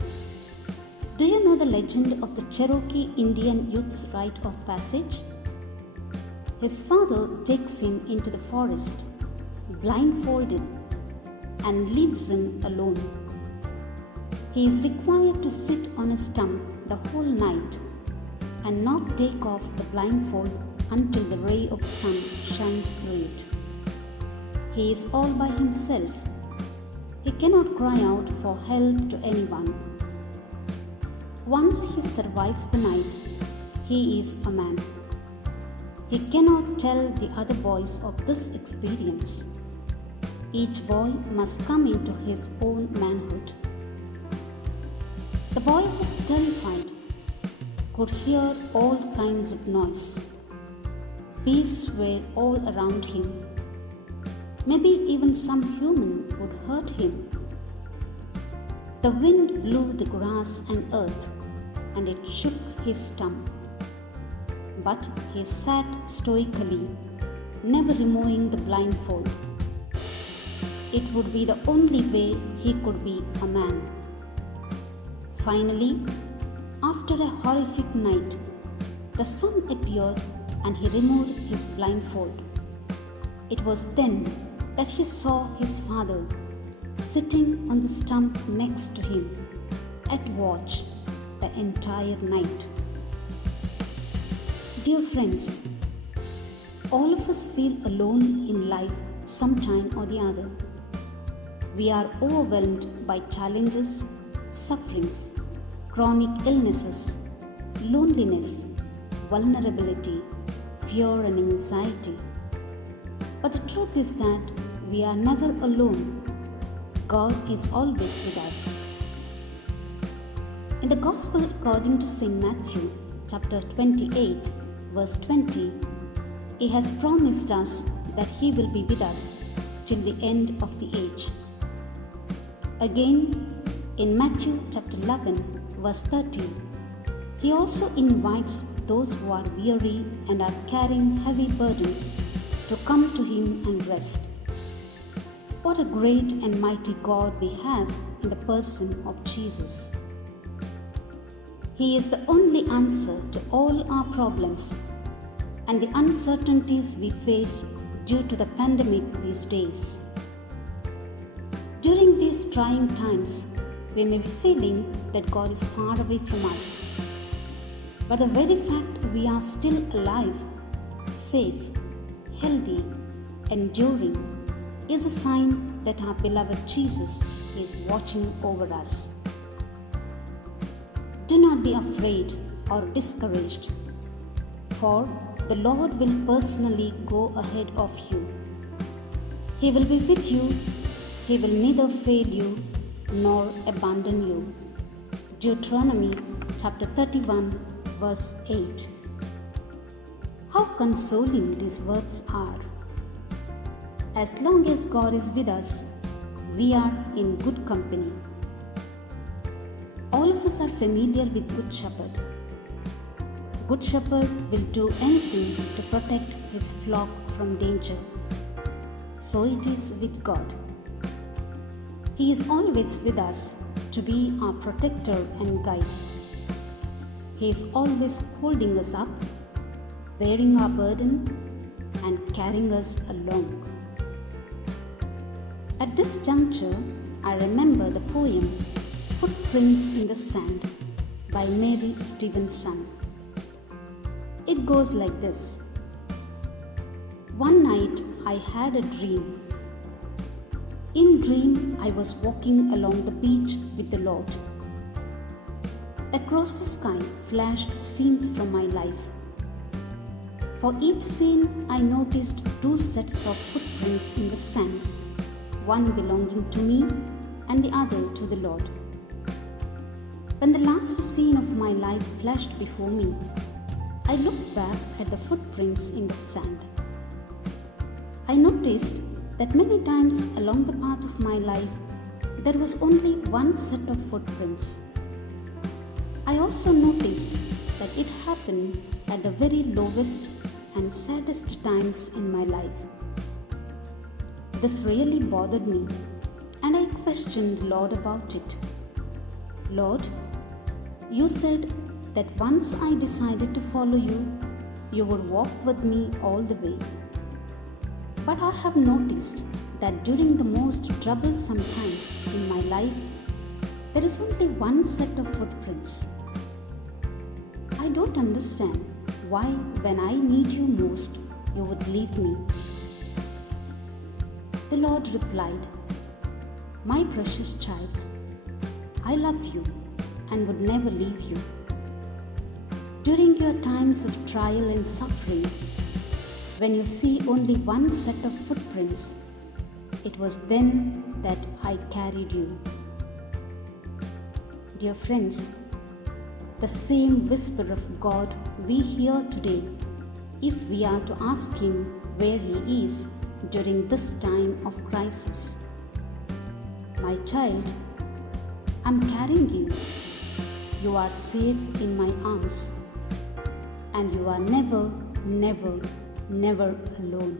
friends, do you know the legend of the Cherokee Indian youth's rite of passage? His father takes him into the forest, blindfolded, and leaves him alone. He is required to sit on a stump the whole night and not take off the blindfold until the ray of sun shines through it. He is all by himself. He cannot cry out for help to anyone. Once he survives the night, he is a man. He cannot tell the other boys of this experience. Each boy must come into his own manhood. The boy was terrified, could hear all kinds of noise. Beasts were all around him. Maybe even some human would hurt him. The wind blew the grass and earth, and it shook his stump. But he sat stoically, never removing the blindfold. It would be the only way he could be a man. Finally, after a horrific night, the sun appeared and he removed his blindfold. It was then that he saw his father sitting on the stump next to him at watch the entire night. Dear friends, all of us feel alone in life sometime or the other. We are overwhelmed by challenges, sufferings, chronic illnesses, loneliness, vulnerability, fear and anxiety. But the truth is that we are never alone. God is always with us. In the Gospel according to St. Matthew, chapter 28, verse 20, He has promised us that He will be with us till the end of the age. Again, in Matthew chapter 11, verse 30, He also invites those who are weary and are carrying heavy burdens to come to Him and rest. What a great and mighty God we have in the person of Jesus. He is the only answer to all our problems and the uncertainties we face due to the pandemic these days. During these trying times, we may be feeling that God is far away from us. But the very fact we are still alive, safe, healthy, enduring, is a sign that our beloved Jesus is watching over us. Do not be afraid or discouraged, for the Lord will personally go ahead of you. He will be with you. He will neither fail you nor abandon you. Deuteronomy chapter 31, verse 8. How consoling these words are. As long as God is with us, we are in good company. All of us are familiar with Good Shepherd. Good Shepherd will do anything to protect his flock from danger. So it is with God. He is always with us to be our protector and guide. He is always holding us up, bearing our burden, and carrying us along. At this juncture, I remember the poem Footprints in the Sand by Mary Stevenson. It goes like this. One night I had a dream. In dream I was walking along the beach with the Lord. Across the sky flashed scenes from my life. For each scene I noticed two sets of footprints in the sand, one belonging to me and the other to the Lord. When the last scene of my life flashed before me, I looked back at the footprints in the sand. I noticed that many times along the path of my life, there was only one set of footprints. I also noticed that it happened at the very lowest and saddest times in my life. This really bothered me, and I questioned the Lord about it. Lord, you said that once I decided to follow you, you would walk with me all the way. But I have noticed that during the most troublesome times in my life, there is only one set of footprints. I don't understand why, when I need you most, you would leave me. The Lord replied, "My precious child, I love you and would never leave you. During your times of trial and suffering, when you see only one set of footprints, it was then that I carried you." Dear friends, the same whisper of God we hear today if we are to ask Him where He is during this time of crisis. "My child, I'm carrying you. You are safe in my arms, and you are never, never, never alone."